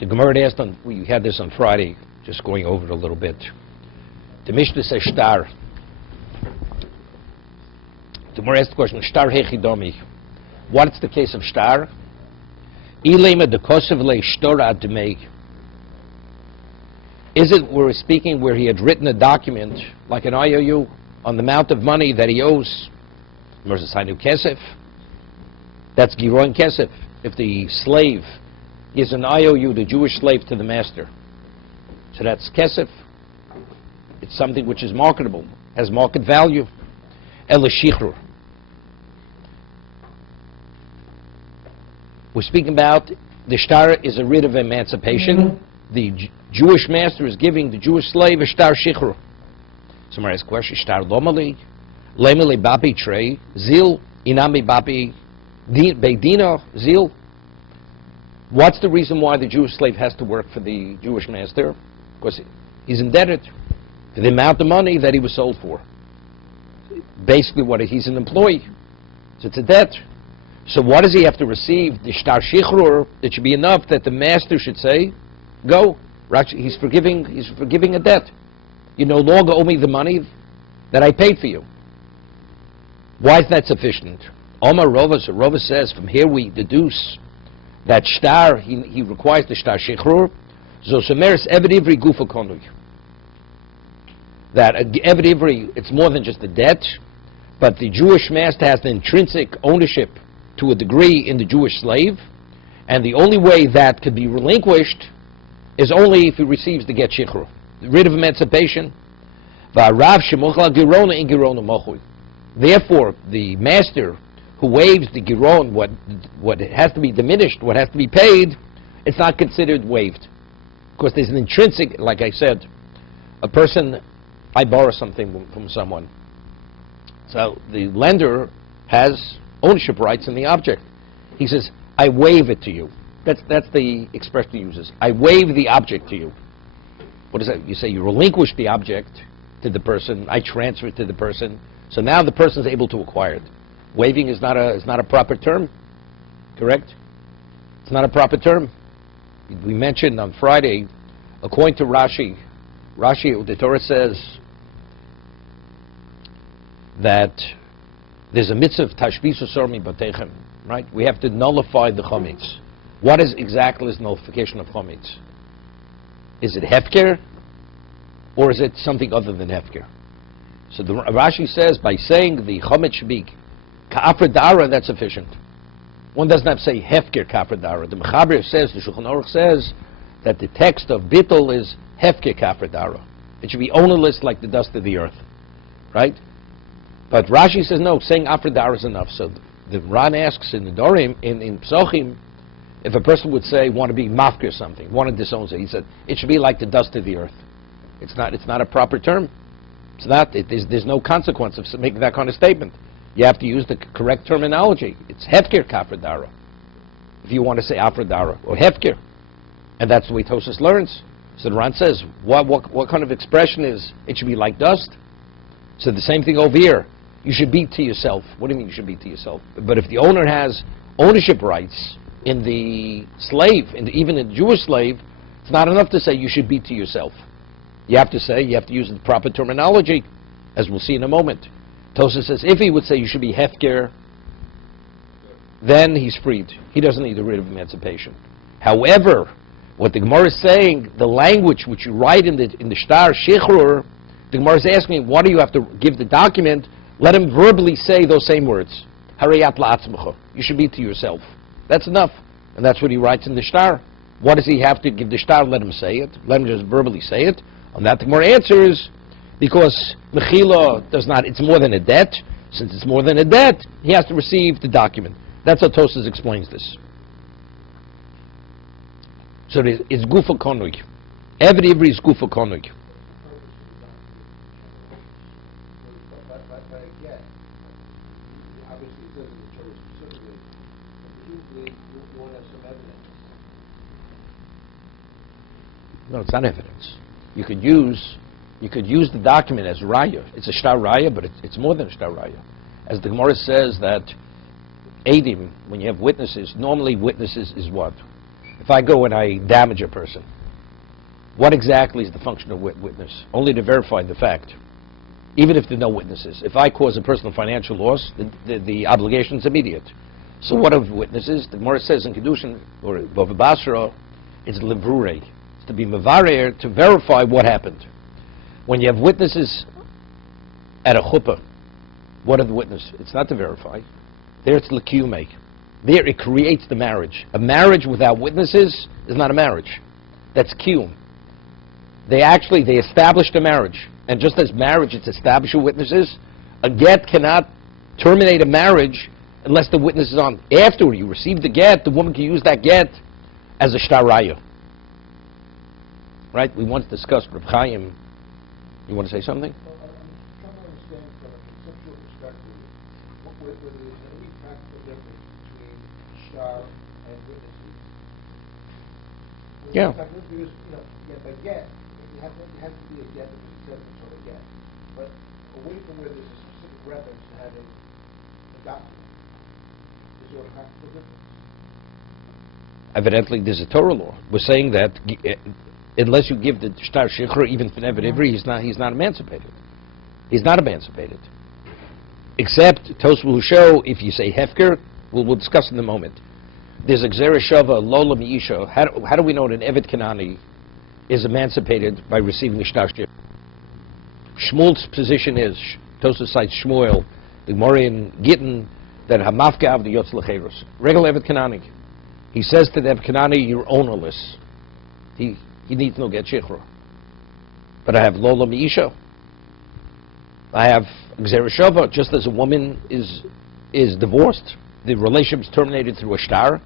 The Gemara asked on, we had this on Friday, just going over it a little bit. The Mishnah says shtar. The Gemara asked the question, shtar hechidomi. What's the case of shtar? Ilema de kosev le shtor admei. Is it we're speaking where he had written a document, like an IOU, on the amount of money that he owes? Haazinu kesef. That's giron kesef. If the slave is an IOU, the Jewish slave to the master. So that's kesef. It's something which is marketable, has market value. El shichrur. We're speaking about the shtar is a writ of emancipation. The Jewish master is giving the Jewish slave a shtar shichrur. Somebody asks a question, shtar lomali, lemali bapi trey, zil, inami bapi beidina, zil. What's the reason why the Jewish slave has to work for the Jewish master? Because he's indebted for the amount of money that he was sold for. Basically, he's an employee, so it's a debt. So what does he have to receive? The shtar shichrur, it should be enough that the master should say, go. He's forgiving a debt. You no longer owe me the money that I paid for you. Why is that sufficient? Omar Rova, so Rova says, from here we deduce that shtar, he requires the shtar shichrur, so semeris eved ivri gufa konui. That eved ivri, it's more than just a debt, but the Jewish master has the intrinsic ownership to a degree in the Jewish slave, and the only way that could be relinquished is only if he receives the get shichrur, the writ of emancipation. Therefore, the master who waives the giron, what has to be diminished, what has to be paid, it's not considered waived. Because there's an intrinsic, like I said, a person, I borrow something from someone. So the lender has ownership rights in the object. He says, I waive it to you. That's the expression he uses. I waive the object to you. What is that? You say you relinquish the object to the person, I transfer it to the person, so now the person is able to acquire it. Waiving is not a proper term, correct? It's not a proper term. We mentioned on Friday, according to Rashi, the Torah says that there's a mitzvah of tashbis usor mibatechem, right? We have to nullify the chametz. What is exactly this nullification of chametz? Is it hefker, or is it something other than hefker? So the Rashi says by saying the chametz should be ka'afredara, that's sufficient. One does not say hefker ka'afredara. The Mechaber says, the Shulchan Aruch says that the text of bittul is hefker ka'afredara. It should be ownerless like the dust of the earth, right? But Rashi says no, saying afredara is enough. So the Ran asks in the Dorim, in Psochim, if a person would say, want to be mafkir something, want to disown it, he said, it should be like the dust of the earth. It's not a proper term. It's not, there's no consequence of making that kind of statement. You have to use the correct terminology. It's hefker kafredara, if you want to say afredara, or hefker. And that's the way Tosas learns. So the Ran says, what kind of expression is, it should be like dust? So the same thing over here. You should be to yourself. What do you mean you should be to yourself? But if the owner has ownership rights in the slave, even in the Jewish slave, it's not enough to say you should be to yourself. You have to use the proper terminology, as we'll see in a moment. Tosas says if he would say you should be hefker, then he's freed. He doesn't need a writ of emancipation. However, what the Gemara is saying, the language which you write in the shtar shichrur, the Gemara is asking, why do you have to give the document? Let him verbally say those same words. Harayat la'atzmecha. You should be to yourself. That's enough. And that's what he writes in the shtar. What does he have to give the shtar? Let him say it. Let him just verbally say it. On that the Gemara answers, because mechila does not, it's more than a debt. Since it's more than a debt, he has to receive the document. That's how Tosas explains this. So it's gufa konug. Eved ivri is gufa konug. No, it's not evidence. You could use the document as raya. It's a shtar raya, but it's more than a shtar raya. As the Gemara says that Eidim, when you have witnesses, normally witnesses is what? If I go and I damage a person, what exactly is the function of witness? Only to verify the fact, even if there are no witnesses. If I cause a personal financial loss, the obligation is immediate. So what are witnesses? The Gemara says in kiddushin or Bava Basra, it's levrure. It's to be mevarer, to verify what happened. When you have witnesses at a chuppah, what are the witnesses? It's not to verify. There it's l'kiyumei. There it creates the marriage. A marriage without witnesses is not a marriage. That's kiyum. They established a marriage. And just as marriage is established with witnesses, a get cannot terminate a marriage unless the witness is on. After you receive the get, the woman can use that get as a shtar raya. Right? We once discussed Reb Chaim. You want to say something? Well, I'm trying to understand from a conceptual perspective whether there's any practical difference between shtar and witnesses. Yeah. Because, you get a get, it has to be a get because it says it's on a get. But away from where there's a specific reference to having a document, is there a practical difference? Evidently, there's a Torah law. We're saying that unless you give the shtar shichur, even for Nevid Ivri, he's not emancipated. He's not emancipated. Except, Tos will show, if you say hefker, we'll discuss in a moment. There's a gzera shava, lola mi'isha. How do we know that an Eved Kanani is emancipated by receiving a shtar shichur? Shmuel's position is, Tosfos cites Shmuel, the Gemara in Gittin, that hamafka of the yotz lecheros. Regular Eved Kanani. He says to the Eved Kanani, you're ownerless. He needs no get shichur. But I have lola mi'isha. I have gzera shava. Just as a woman is divorced, the relationship is terminated through a shtar.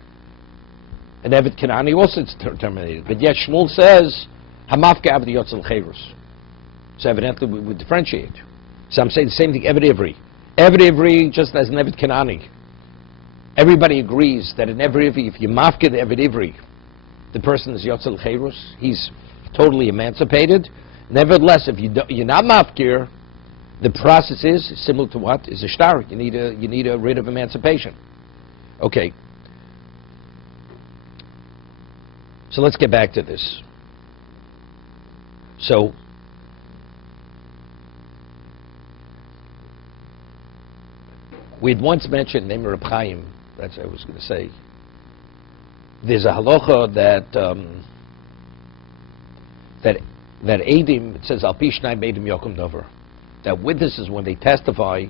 And Eved Kanani also is terminated. But yet Shmuel says, hamafka av the yotz lecheros. So evidently we would differentiate. So I'm saying the same thing, Eved Ivri. Eved Ivri, just as an Eved Kanani. Everybody agrees that in Eved Ivri, if you mafka the Eved Ivri, the person is Yotzel Cherus, he's totally emancipated. Nevertheless, if you're not mafkir, the process is similar to what? Is a shtar. You need a writ of emancipation. Okay. So let's get back to this. So we had once mentioned, name of Reb Chaim, that's what I was going to say. There's a halacha that Eidim, it says, Al pi shnai beidim yokum dover. That witnesses, when they testify,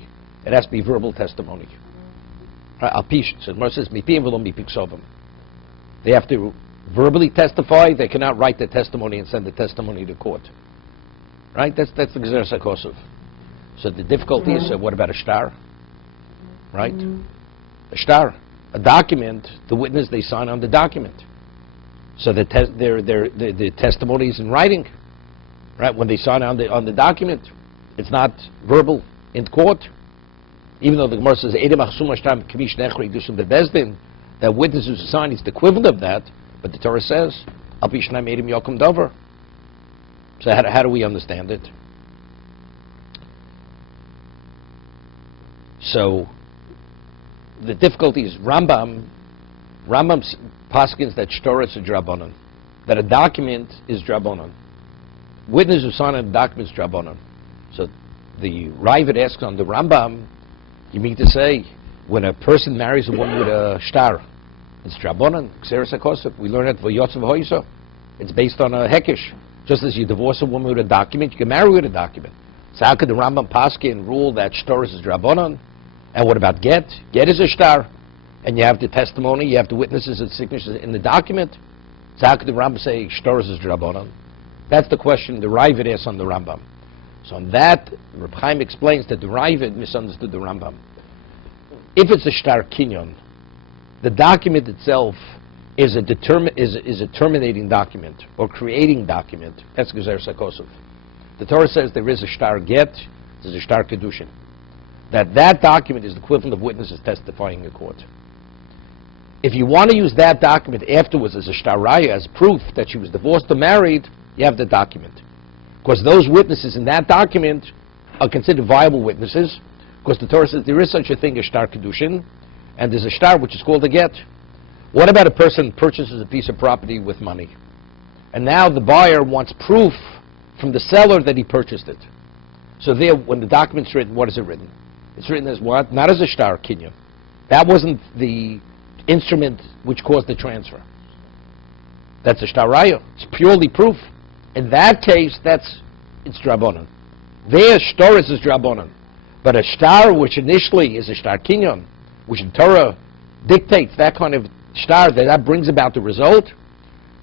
it has to be verbal testimony. Al pi, so Gemara says, mi piyim v'lo mi piksovim. They have to verbally testify. They cannot write the testimony and send the testimony to court. Right? That's the Gzer Sakosov. So the difficulty is, what about a shtar? Right? A shtar. A document, the witness, they sign on the document. So the testimony is in writing. Right? When they sign on the document, it's not verbal in court. Even though the Gemara says, that witness who's signed is the equivalent of that, but the Torah says, so how do we understand it? So the difficulty is Rambam paskins that shtor is a drabonon, that a document is drabonon. Witness who sign on the document is drabonon. So the Ravid asks on the Rambam, you mean to say when a person marries a woman with a shtar, it's drabonon, kseres hakosef. We learn it v'yotzav hoyso. It's based on a hekish. Just as you divorce a woman with a document, you can marry with a document. So how could the Rambam paskin rule that shtor is drabonon? And what about get? Get is a shtar. And you have the testimony, you have the witnesses and signatures in the document. So how could the Rambam say shtar is drabonon? That's the question the Ravid asks on the Rambam. So on that, Reb Chaim explains that the Ravid misunderstood the Rambam. If it's a shtar kinyon, the document itself is a terminating document or creating document. That's Gezer Sakosov. The Torah says there is a shtar get, there's a shtar kiddushin. That document is the equivalent of witnesses testifying in court. If you want to use that document afterwards as a shtar raya, as proof that she was divorced or married, you have the document. Because those witnesses in that document are considered viable witnesses, because the Torah says there is such a thing as shtar kiddushin, and there's a shtar which is called a get. What about a person purchases a piece of property with money, and now the buyer wants proof from the seller that he purchased it? So there, when the document's written, what is it written? It's written as what? Not as a shtar kinyan. That wasn't the instrument which caused the transfer. That's a shtar raya. It's purely proof. In that case, it's drabonon. There, shtoris is drabonon. But a shtar, which initially is a shtar kinyan, which in Torah dictates that kind of shtar, that brings about the result,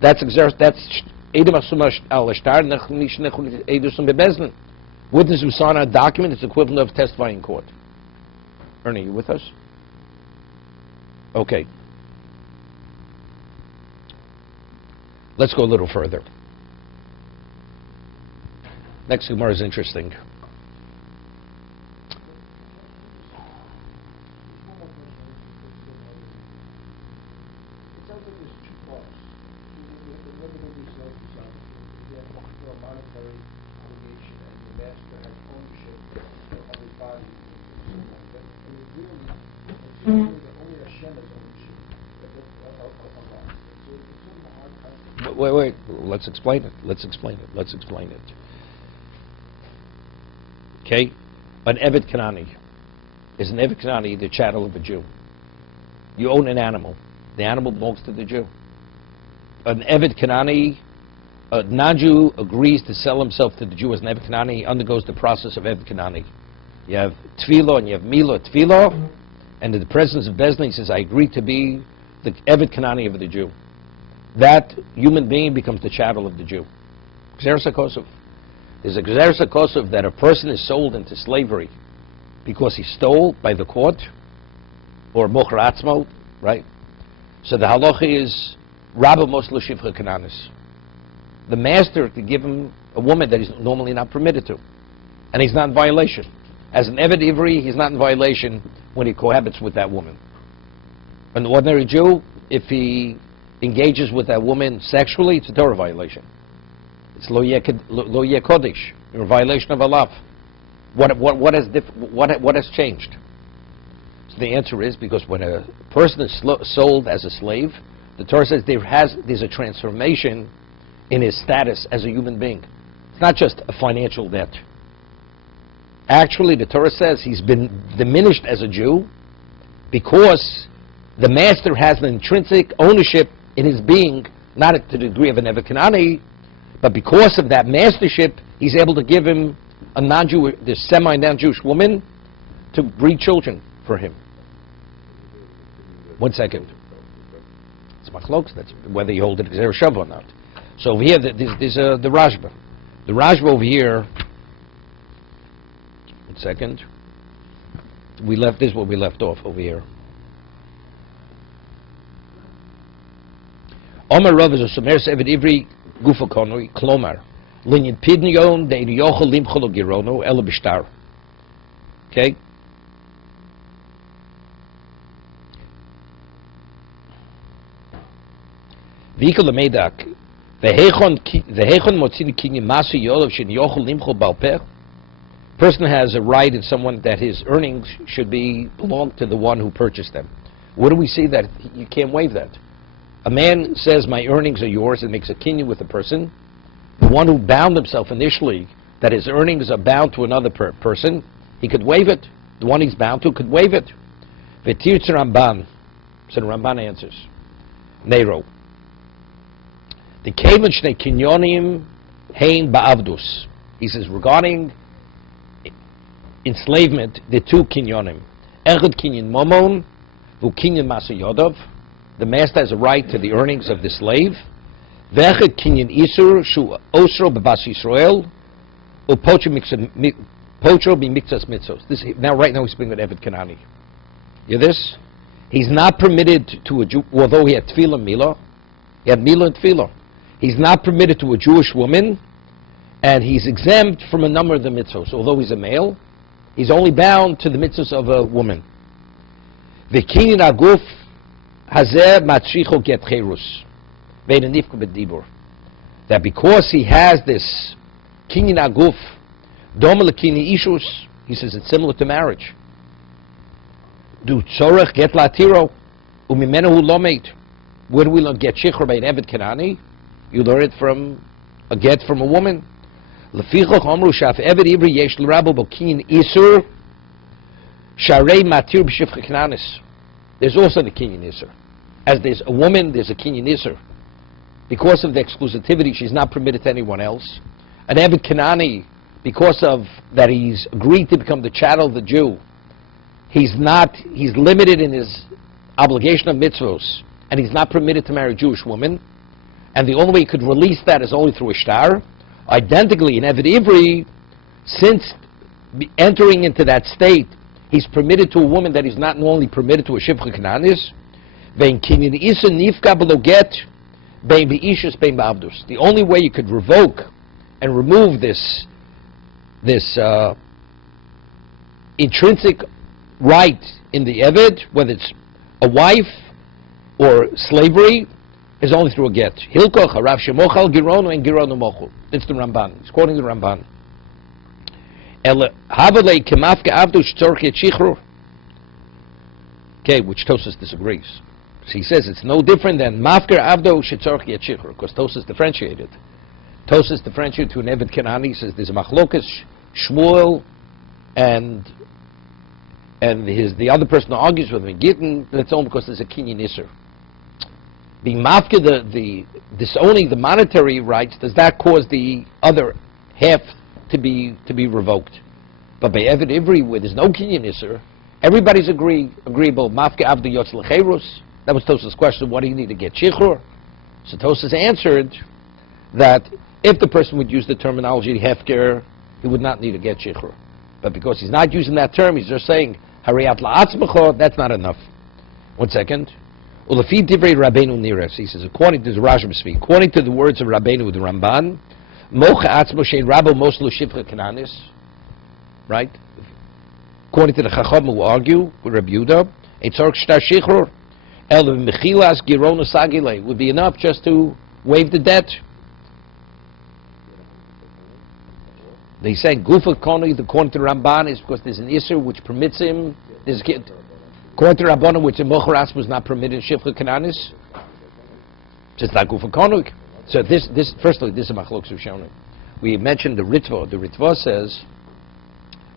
that's edum asuma al shtar edusum bebezlin. Witness who sign a document is equivalent of testifying in court. Ernie, you with us? Okay. Let's go a little further. Next Gemara is interesting. Wait, let's explain it. Let's explain it. Okay? An Evet Kanani. Is an Evet Kanani the chattel of a Jew? You own an animal. The animal belongs to the Jew. An Evet Kanani, a non-Jew agrees to sell himself to the Jew as an Evet Kanani. He undergoes the process of Evet Kanani. You have Tefillah and you have Mila Tefillah, and in the presence of Bezdin, he says, I agree to be the Evet Kanani of the Jew. That human being becomes the chattel of the Jew. Gzeres HaKosov. There's a Gzeres HaKosov that a person is sold into slavery because he stole by the court, or Mocher Atzmo, right? So the halacha is Rabba Mos L'Shivcha Kananis. The master could give him a woman that he's normally not permitted to, and he's not in violation. As an Eved Ivri, he's not in violation when he cohabits with that woman. An ordinary Jew, if he engages with that woman sexually, it's a Torah violation. It's lo yeh kodesh. You're in violation of Allah. What has changed? So the answer is because when a person is sold as a slave, the Torah says there's a transformation in his status as a human being. It's not just a financial debt. Actually, the Torah says he's been diminished as a Jew because the master has an intrinsic ownership in his being, not to the degree of an Evet Kanani, but because of that mastership, he's able to give him a non-Jew, the semi-non-Jewish woman to breed children for him. 1 second. It's machlokes. That's whether you hold it as a shav or not. So over here, there's the Rashba. The Rashba over here. 1 second. This is where we left off over here. Omer Rav is a Somer Eved Ivri Gufa Konoi Klomar Linyan Pidnion De Yochel Limchol Girono Ela Bishtar. Okay. V'ikol Medak V'hechon Motzini Kinyan Masu Yolav Shin Yochel Limchol Balpech. Person has a right in someone that his earnings should belong to the one who purchased them. Where do we see that? You can't waive that. A man says, my earnings are yours, and makes a kinyan with a person. The one who bound himself initially, that his earnings are bound to another person, he could waive it. The one he's bound to could waive it. V'tirtz Ramban. So the Ramban answers. Nero. The kevan shnei kinyonim hein ba'avdus. He says, regarding enslavement, the two kinyonim. Echad kinyan momon, v'u kinyan masa yodov. The master has a right to the earnings of the slave. V'echad kinyan isur shu osro b'bas Yisrael u'pocho b'miktzas mitzvos. Now, right now, we're speaking with Eved Kanani. You hear this? He's not permitted to a Jew, although he had tefillah milah. He had milah and tefillah. He's not permitted to a Jewish woman, and he's exempt from a number of the mitzvos. Although he's a male, he's only bound to the mitzvos of a woman. V'kinyan aguf hazeh matzricho get cherus ve'nifku b'dibur. That because he has this kinyan aguf, dom lekinyan ishus, he says it's similar to marriage. Du tzorech get latiro umimenu hu lomet. Where do we learn get shichur by an Evet Kanani? You learn it from a get from a woman. Lefichach amru shaf Evet ivri yesh l'rabo bokin isur sharei matir b'shifcha Kananis. There's also the kinyan isur. As there's a woman, there's a kinyan isur. Because of the exclusivity, she's not permitted to anyone else. An Evet Kanani, because of that he's agreed to become the chattel of the Jew, he's limited in his obligation of mitzvos, and he's not permitted to marry a Jewish woman, and the only way he could release that is only through a shtar. Identically, in Evet Ivri, since entering into that state, he's permitted to a woman that he's not only permitted to a Shivcha Kananis, vein kinyan isa nifka below get, bein be'ishus, bein ba'avdus. The only way you could revoke and remove this intrinsic right in the Eved, whether it's a wife or slavery, is only through a get. Hilkoch, harav shemochal gironu and gironu mochul. It's the Ramban. He's quoting the Ramban. Havalei kemafke avdu shtzorke chichru. Okay, which Tosas disagrees. So he says it's no different than mafker avdu shtzorke chichru, because Tosas differentiated. Tosas differentiated to an Evet Kanani. He says there's a machlokas, Shmuel, and the other person who argues with him, Gittin, that's only because there's a kinyan isser. Being mafka, disowning the monetary rights, does that cause the other half to be revoked? But by Evet Ivri, where there's no kinyan isser, everybody's agreeable. Mafka avdu yotz lecherus. That was Tosas' question. What do you need to get shichur? So Tosas answered that if the person would use the terminology hefker, he would not need to get shichur. But because he's not using that term, he's just saying hariyat la'atzmecho. That's not enough. 1 second. Ulefi divrei Rabbeinu Nires. He says, according to the Rashba speak, according to the words of Rabbeinu the Ramban, mocha atzmo shein rabo moslo shivcha kananis. Right. According to the Chacham who argue with Rabbi Yehuda, a tzorch shtar shichur el mechilas gironu sagile would be enough just to waive the debt. They say gufa koni, according to the Ramban, is because there's an isser which permits him. There's according to Rabbanim, which in mocharas was not permitted in shivcha kananis. Just like gufa koni. So this firstly, this is machlokes rishonim. We mentioned the Ritva. The Ritva says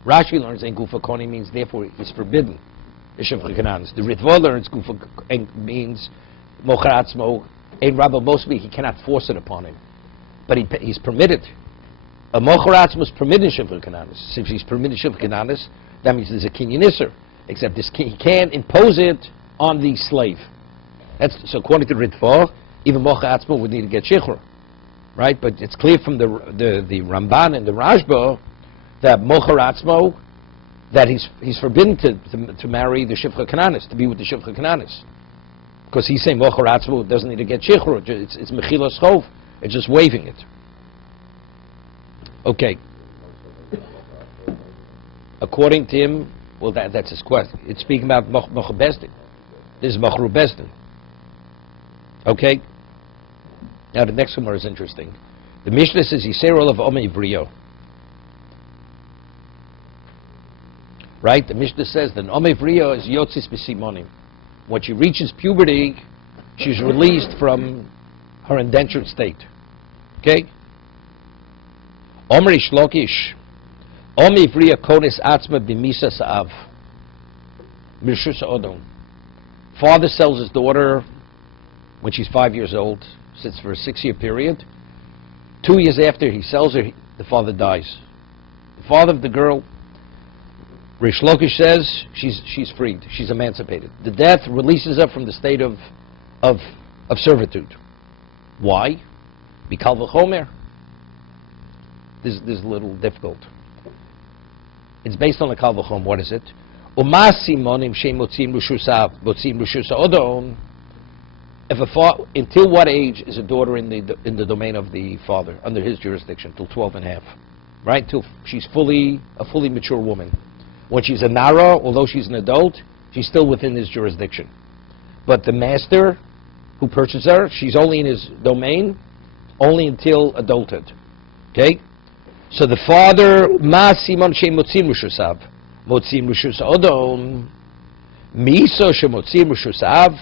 Rashi learns in gufa koni means therefore it's forbidden the shivcha kananis. The Ritva learns gufa means mocharatzmo ein rabba mosbi. He cannot force it upon him, but he's permitted. A mocharatz must permit in shivcha kananis. If he's permitted shivcha kananis, that means there's a kinyan isser. Except he can't impose it on the slave. So according to Ritva, even mocharatz would need to get shichur, right? But it's clear from the Ramban and the Rashba that mocharatzmo, that he's forbidden to marry the shivcha kananis, to be with the shivcha kananis, because he's saying mocharatzmo doesn't need to get shichur. It's mechilas chov. It's just waiving it. Okay. According to him, well, that's his question. It's speaking about Mocha Besdin. This is Mochru Besdin. Okay? Now the next one is interesting. The Mishnah says, Yisrael of Ome Ivriyo. Right? The Mishnah says that Ome Ivriyo is Yotzis B'Simonim. When she reaches puberty, she's released from her indentured state. Okay? Omri Shlokish, Omi Ivriya Konis Atzma B'Misa Sa'av, Mirshus Odom. Father sells his daughter when she's 5 years old, sits for a 6-year period. 2 years after he sells her, the father dies. The father of the girl, Rish Lokish says, she's freed, she's emancipated. The death releases her from the state of servitude. Why? Bikal v'chomer. This is a little difficult. It's based on the Kal V'chom. What is it? Until what age is a daughter in the domain of the father, under his jurisdiction? Till 12 and a half. Right? Till she's a fully mature woman. When she's a Nara, although she's an adult, she's still within his jurisdiction. But the master who purchased her, she's only in his domain, only until adulthood. Okay? So the father, Ma Simon She Motzim Rushusav, Motzim Rushus Odom, Miso She Motzim Rushusav,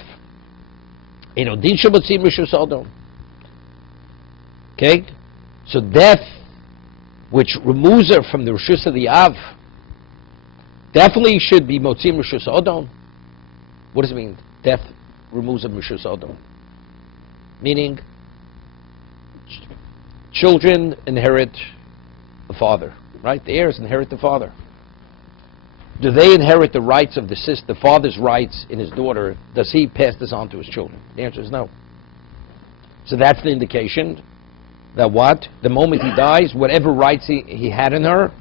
Okay? So death, which removes her from the Rishus of the Av, definitely should be Motzim Rishus Odom. What does it mean? Death removes her from Rishus Odom. Meaning, children inherit the father, right? The heirs inherit the father. Do they inherit the rights of the father's rights in his daughter? Does he pass this on to his children? The answer is no. So that's the indication that what? The moment he dies, whatever rights he had in her,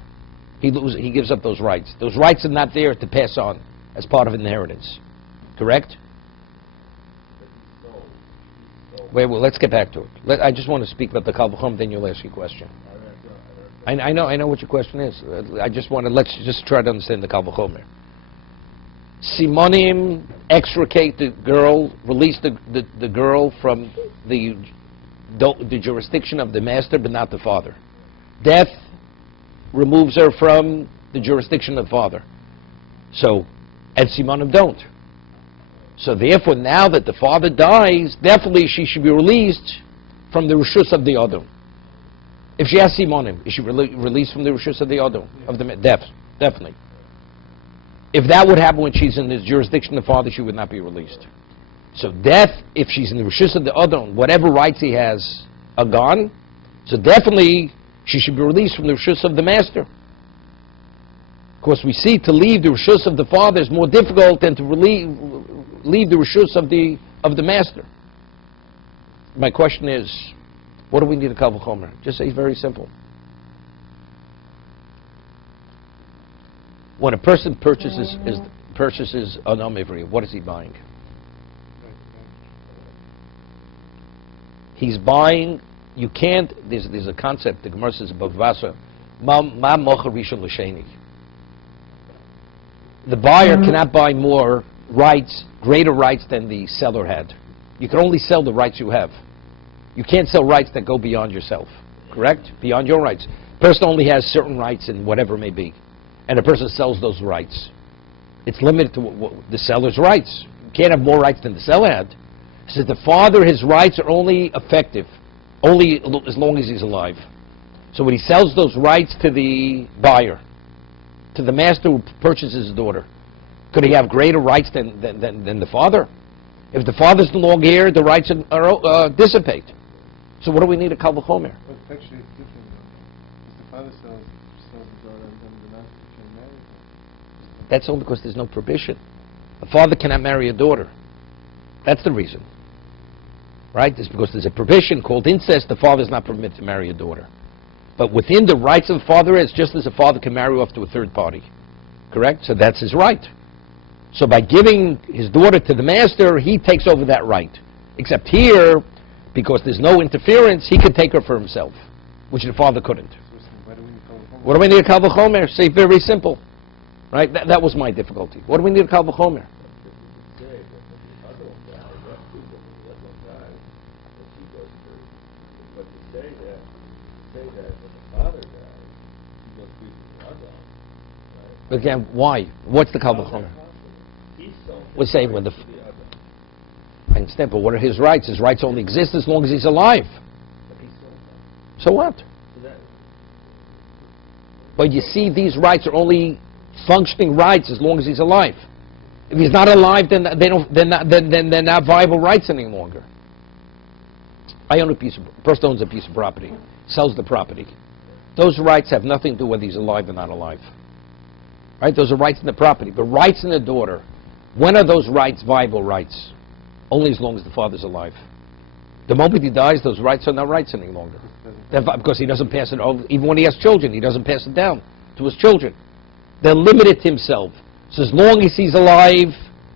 he gives up those rights. Those rights are not there to pass on as part of inheritance. Correct? Wait, well, let's get back to it. I just want to speak about the Kal V'chom, then you'll ask your question. I know what your question is. Let's just try to understand the Kal V'chomer. Simonim extricate the girl, release the girl from the jurisdiction of the master, but not the father. Death removes her from the jurisdiction of the father. So, and Simonim don't. So therefore, now that the father dies, definitely she should be released from the Rishus of the Adam. If she has Simonim, is she released from the Rishus of the Adam? Of the definitely. If that would happen when she's in the jurisdiction of the father, she would not be released. So death, if she's in the Rishus of the Adam, whatever rights he has are gone. So definitely, she should be released from the Rishus of the master. Of course, we see to leave the Rishus of the father is more difficult than to leave the Rishus of the master. My question is, what do we need a Kal V'chomer? Just say it's very simple. When a person purchases an Om-Ivri, what is he buying? He's buying, you can't, there's a concept, the Gemara says above Vasa, Ma mocha rishon l'sheni. The buyer cannot buy more rights, greater rights than the seller had. You can only sell the rights you have. You can't sell rights that go beyond yourself, correct? Beyond your rights. A person only has certain rights in whatever it may be, and a person sells those rights. It's limited to what the seller's rights. You can't have more rights than the seller had. So the father, his rights are only effective, only as long as he's alive. So when he sells those rights to the buyer, to the master who purchases his daughter, could he have greater rights than the father? If the father's no longer here, the rights dissipate. So what do we need a Kal V'chomer? But actually it's different. Because the father sells the daughter and then the master can marry her. That's only because there's no prohibition. A father cannot marry a daughter. That's the reason. Right? It's because there's a prohibition called incest. The father is not permitted to marry a daughter. But within the rights of the father is just as a father can marry off to a third party. Correct? So that's his right. So by giving his daughter to the master, he takes over that right. Except here, because there's no interference, he could take her for himself, which the father couldn't. What do we need a Kal V'chomer? Say very simple. Right? That was my difficulty. What do we need a Kal V'chomer? But again, why? What's the Kal V'chomer? We're saying when I understand, but what are his rights? His rights only exist as long as he's alive. So what? But you see, these rights are only functioning rights as long as he's alive. If he's not alive, then they're not viable rights any longer. I own a person owns a piece of property, sells the property. Those rights have nothing to do whether he's alive or not alive. Right? Those are rights in the property. But rights in the daughter, when are those rights viable rights? Only as long as the father's alive. The moment he dies, those rights are not rights any longer. Because he doesn't pass it over. Even when he has children, he doesn't pass it down to his children. They're limited to himself. So as long as he's alive,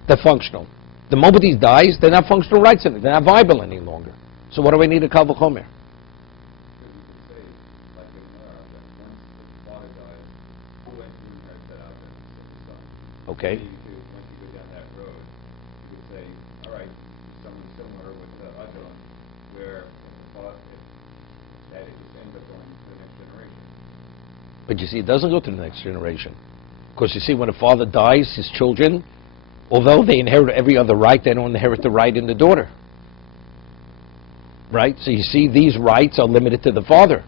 they're functional. The moment he dies, they're not functional rights anymore. They're not viable any longer. So what do I need a Kal V'chomer? Okay. Once you go down that road, you could say, all right, something similar with the Adam, where that it just ends up going to the next generation. But you see, it doesn't go to the next generation. Because you see, when a father dies, his children, although they inherit every other right, they don't inherit the right in the daughter. right? So you see, these rights are limited to the father.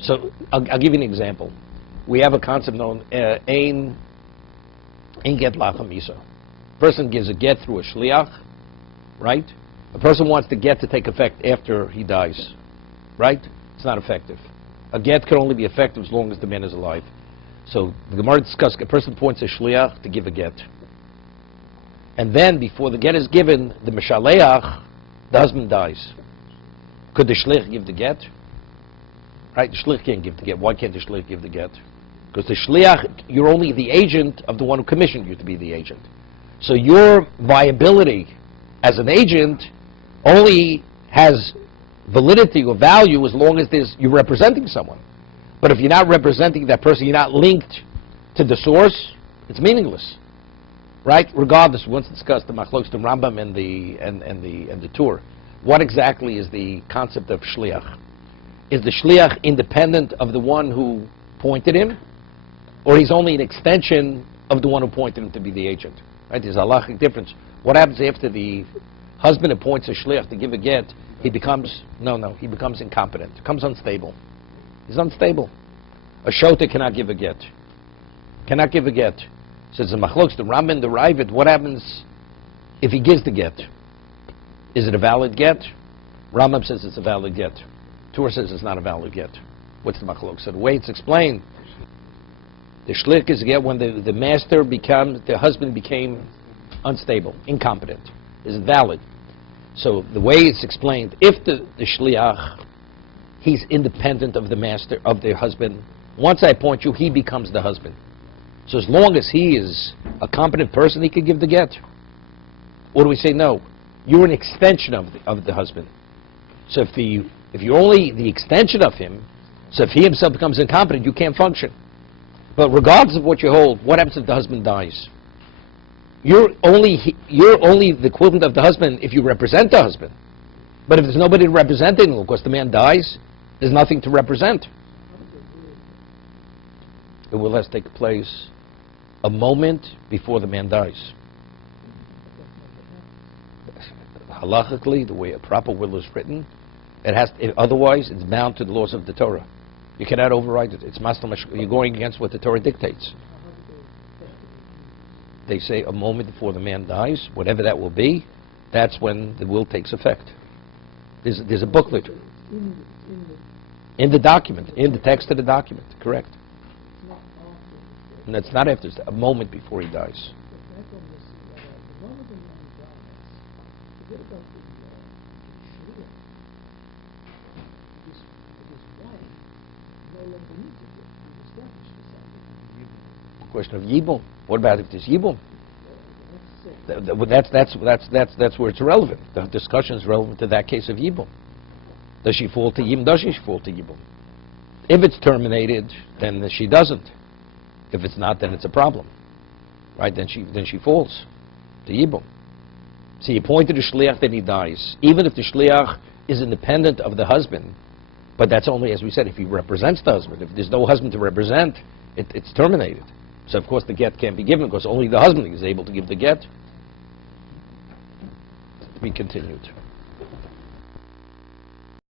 So I'll give you an example. We have a concept known ein get lachem isa. A person gives a get through a shliach, right? A person wants the get to take effect after he dies, right? It's not effective. A get can only be effective as long as the man is alive. So the Gemara discussed, a person appoints a shliach to give a get. And then, before the get is given, the meshaleach, the husband dies. Could the shliach give the get? Right, the shliach can't give the get. Why can't the shliach give the get? Because the shliach, you're only the agent of the one who commissioned you to be the agent. So your viability as an agent only has validity or value as long as you're representing someone. But if you're not representing that person, you're not linked to the source, it's meaningless. Right? Regardless, we once discussed the Machlokes, the Rambam and the Tur. What exactly is the concept of shliach? Is the shliach independent of the one who appointed him, or he's only an extension of the one who appointed him to be the agent? Right? There's a halachic difference. What happens after the husband appoints a shliach to give a get? He becomes incompetent, becomes unstable. He's unstable. A shota cannot give a get. Cannot give a get. Says the Machlokes, the Rambam and the Ravid, what happens if he gives the get? Is it a valid get? Rambam says it's a valid get. Tur says it's not a valid get. What's the Machlokes? So the way it's explained, the shliach is a get when the husband became unstable, incompetent. Is it valid? So the way it's explained, if the shliach, he's independent of the master, of the husband. Once I appoint you, he becomes the husband. So as long as he is a competent person, he could give the get. Or do we say no? You're an extension of the husband. So if you're only the extension of him, so if he himself becomes incompetent, you can't function. But regardless of what you hold, what happens if the husband dies? You're only the equivalent of the husband if you represent the husband. But if there's nobody representing him, because the man dies, there's nothing to represent. It will have to take place a moment before the man dies. Halachically, the way a proper will is written, otherwise it's bound to the laws of the Torah. You cannot override it. It's you're going against what the Torah dictates. They say a moment before the man dies, whatever that will be, that's when the will takes effect. There's a booklet in the document, in the text of the document, correct. And that's not after, it's a moment before he dies. Question of yibum. What about if there's yibum? That's where it's relevant. The discussion is relevant to that case of yibum. Does she fall to yibum? Does she fall to yibum? If it's terminated, then she doesn't. If it's not, then it's a problem, right? Then she falls to yibum. So he appointed a shliach, then he dies. Even if the shliach is independent of the husband, but that's only, as we said, if he represents the husband. If there's no husband to represent, it's terminated. So of course the get can't be given because only the husband is able to give the get. To be continued.